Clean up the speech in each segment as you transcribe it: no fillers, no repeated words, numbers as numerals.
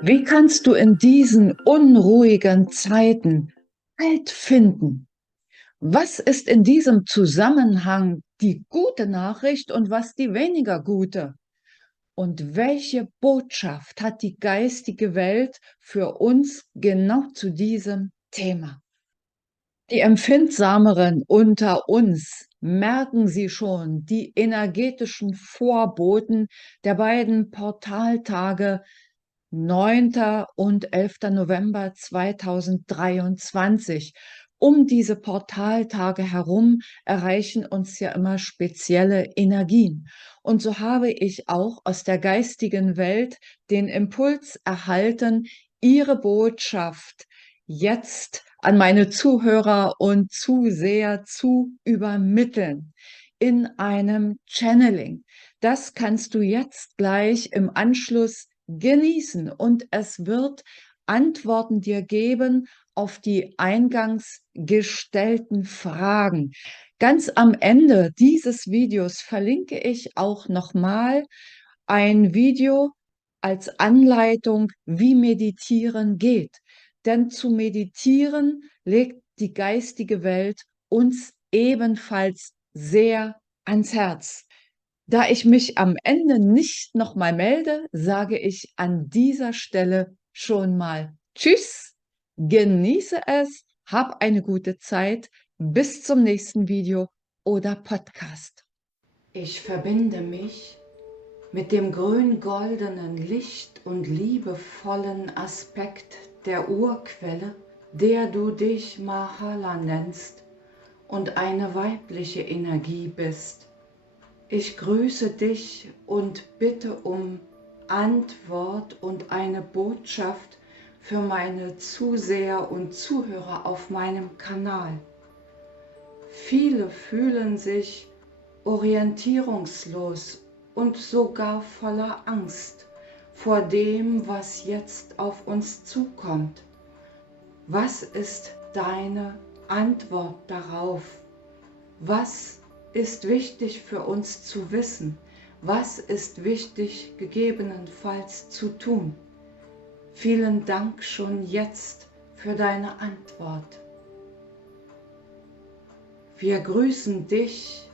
Wie kannst du in diesen unruhigen Zeiten Halt finden? Was ist in diesem Zusammenhang die gute Nachricht und was die weniger gute? Und welche Botschaft hat die geistige Welt für uns genau zu diesem Thema? Die Empfindsameren unter uns merken sie schon die energetischen Vorboten der beiden Portaltage 9. und 11. November 2023. Um diese Portaltage herum erreichen uns ja immer spezielle Energien. Und so habe ich auch aus der geistigen Welt den Impuls erhalten, Ihre Botschaft jetzt an meine Zuhörer und Zuseher zu übermitteln in einem Channeling. Das kannst du jetzt gleich im Anschluss genießen und es wird Antworten dir geben auf die eingangs gestellten Fragen. Ganz am Ende dieses Videos verlinke ich auch nochmal ein Video als Anleitung, wie Meditieren geht. Denn zu meditieren legt die geistige Welt uns ebenfalls sehr ans Herz. Da ich mich am Ende nicht nochmal melde, sage ich an dieser Stelle schon mal Tschüss, genieße es, hab eine gute Zeit, bis zum nächsten Video oder Podcast. Ich verbinde mich mit dem grün-goldenen Licht und liebevollen Aspekt der Urquelle, der du dich Mahala nennst und eine weibliche Energie bist. Ich grüße dich und bitte um Antwort und eine Botschaft für meine Zuseher und Zuhörer auf meinem Kanal. Viele fühlen sich orientierungslos und sogar voller Angst vor dem, was jetzt auf uns zukommt. Was ist deine Antwort darauf? Was ist wichtig für uns zu wissen? Was ist wichtig gegebenenfalls zu tun? Vielen Dank schon jetzt für deine Antwort. Wir grüßen dich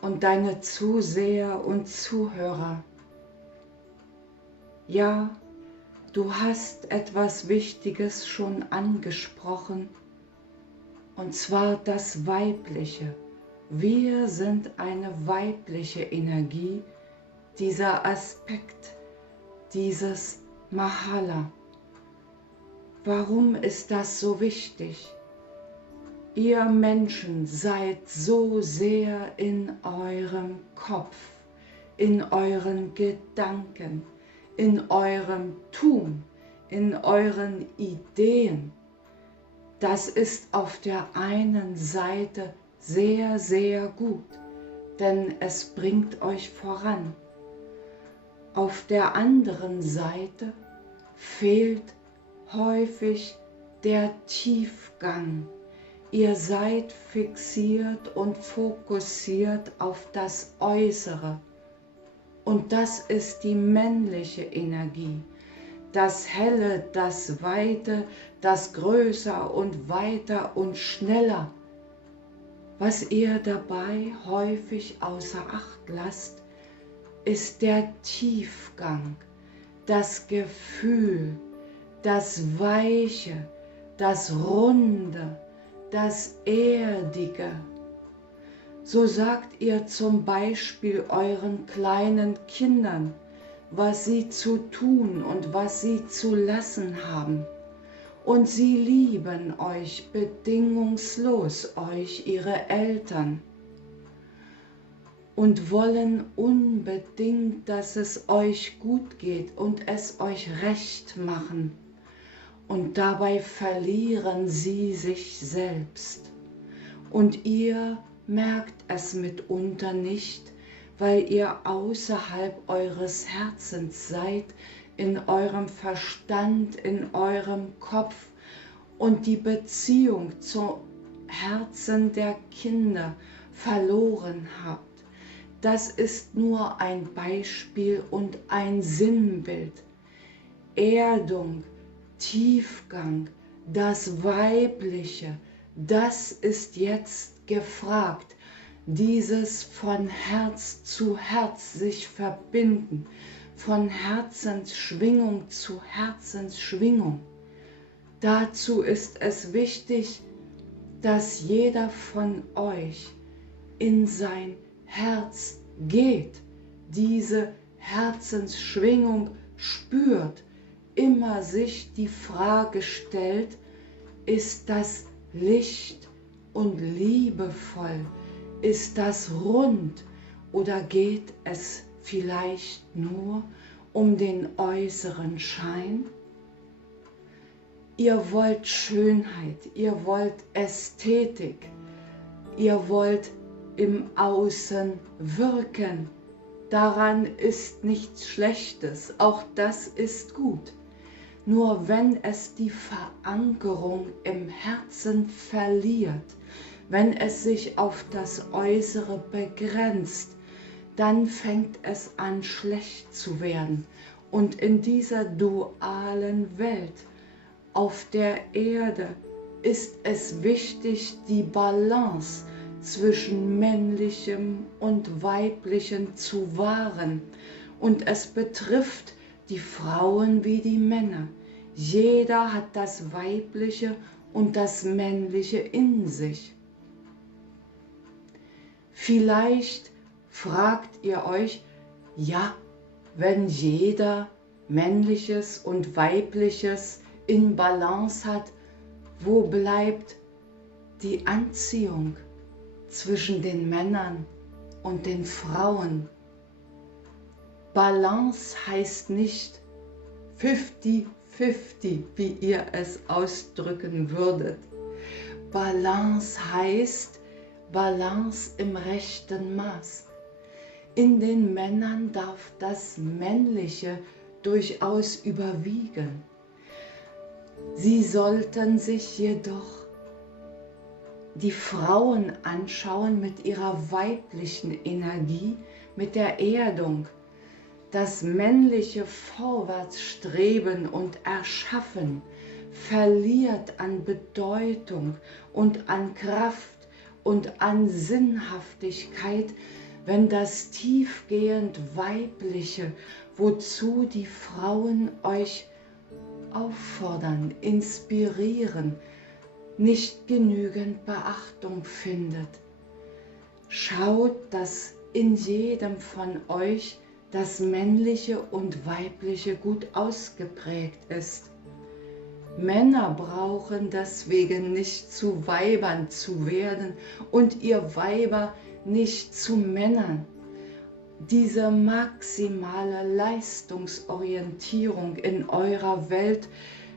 und deine Zuseher und Zuhörer. Ja, du hast etwas Wichtiges schon angesprochen, und zwar das Weibliche. Wir sind eine weibliche Energie, dieser Aspekt, dieses Mahala. Warum ist das so wichtig? Ihr Menschen seid so sehr in eurem Kopf, in euren Gedanken, in eurem Tun, in euren Ideen. Das ist auf der einen Seite sehr, sehr gut, denn es bringt euch voran. Auf der anderen Seite fehlt häufig der Tiefgang. Ihr seid fixiert und fokussiert auf das Äußere. Und das ist die männliche Energie. Das Helle, das Weite, das Größer und weiter und schneller. Was ihr dabei häufig außer Acht lasst, ist der Tiefgang, das Gefühl, das Weiche, das Runde, das Erdige. So sagt ihr zum Beispiel euren kleinen Kindern, was sie zu tun und was sie zu lassen haben. Und sie lieben euch bedingungslos, euch ihre Eltern, und wollen unbedingt, dass es euch gut geht und es euch recht machen. Und dabei verlieren sie sich selbst. Und ihr merkt es mitunter nicht, weil ihr außerhalb eures Herzens seid, in eurem Verstand, in eurem Kopf und die Beziehung zum Herzen der Kinder verloren habt. Das ist nur ein Beispiel und ein Sinnbild. Erdung, Tiefgang, das Weibliche, das ist jetzt gefragt. Dieses von Herz zu Herz sich verbinden, von Herzensschwingung zu Herzensschwingung. Dazu ist es wichtig, dass jeder von euch in sein Herz geht, diese Herzensschwingung spürt, immer sich die Frage stellt, ist das Licht und liebevoll, ist das rund oder geht es vielleicht nur um den äußeren Schein? Ihr wollt Schönheit, ihr wollt Ästhetik, ihr wollt im Außen wirken. Daran ist nichts Schlechtes, auch das ist gut. Nur wenn es die Verankerung im Herzen verliert, wenn es sich auf das Äußere begrenzt, dann fängt es an schlecht zu werden. Und in dieser dualen Welt auf der Erde ist es wichtig, die Balance zwischen männlichem und weiblichem zu wahren. Und es betrifft die Frauen wie die Männer. Jeder hat das Weibliche und das Männliche in sich. Vielleicht fragt ihr euch, ja, wenn jeder Männliches und Weibliches in Balance hat, wo bleibt die Anziehung zwischen den Männern und den Frauen? Balance heißt nicht 50-50, wie ihr es ausdrücken würdet. Balance heißt Balance im rechten Maß. In den Männern darf das Männliche durchaus überwiegen. Sie sollten sich jedoch die Frauen anschauen mit ihrer weiblichen Energie, mit der Erdung. Das männliche Vorwärtsstreben und Erschaffen verliert an Bedeutung und an Kraft und an Sinnhaftigkeit, wenn das tiefgehend Weibliche, wozu die Frauen euch auffordern, inspirieren, nicht genügend Beachtung findet. Schaut, dass in jedem von euch das Männliche und Weibliche gut ausgeprägt ist. Männer brauchen deswegen nicht zu Weibern zu werden und ihr Weiber nicht zu Männern. Diese maximale Leistungsorientierung in eurer Welt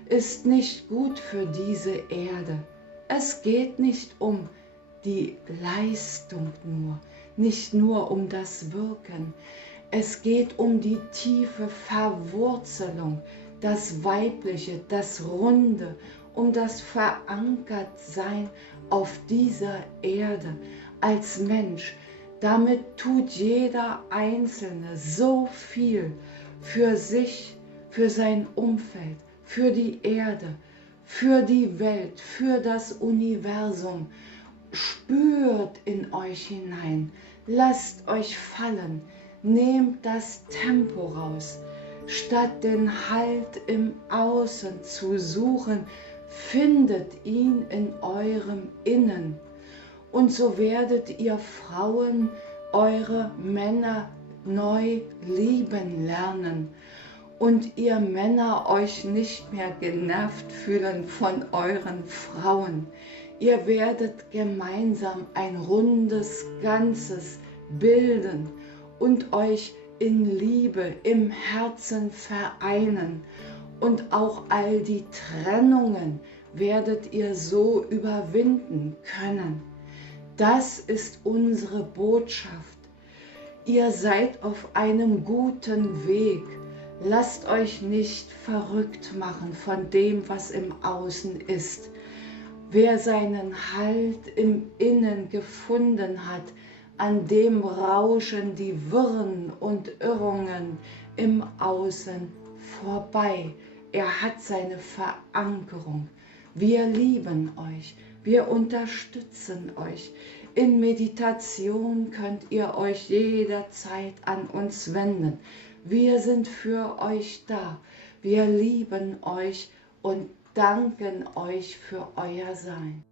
ist nicht gut für diese Erde. Es geht nicht um die Leistung nur, nicht nur um das Wirken. Es geht um die tiefe Verwurzelung, das Weibliche, das Runde, um das Verankertsein auf dieser Erde als Mensch. Damit tut jeder Einzelne so viel für sich, für sein Umfeld, für die Erde, für die Welt, für das Universum. Spürt in euch hinein, lasst euch fallen, nehmt das Tempo raus. Statt den Halt im Außen zu suchen, findet ihn in eurem Innen. Und so werdet ihr Frauen eure Männer neu lieben lernen und ihr Männer euch nicht mehr genervt fühlen von euren Frauen. Ihr werdet gemeinsam ein rundes Ganzes bilden und euch in Liebe im Herzen vereinen. Und auch all die Trennungen werdet ihr so überwinden können. Das ist unsere Botschaft. Ihr seid auf einem guten Weg. Lasst euch nicht verrückt machen von dem, was im Außen ist. Wer seinen Halt im Innen gefunden hat, an dem rauschen die Wirren und Irrungen im Außen vorbei. Er hat seine Verankerung. Wir lieben euch. Wir unterstützen euch. In Meditation könnt ihr euch jederzeit an uns wenden. Wir sind für euch da. Wir lieben euch und danken euch für euer Sein.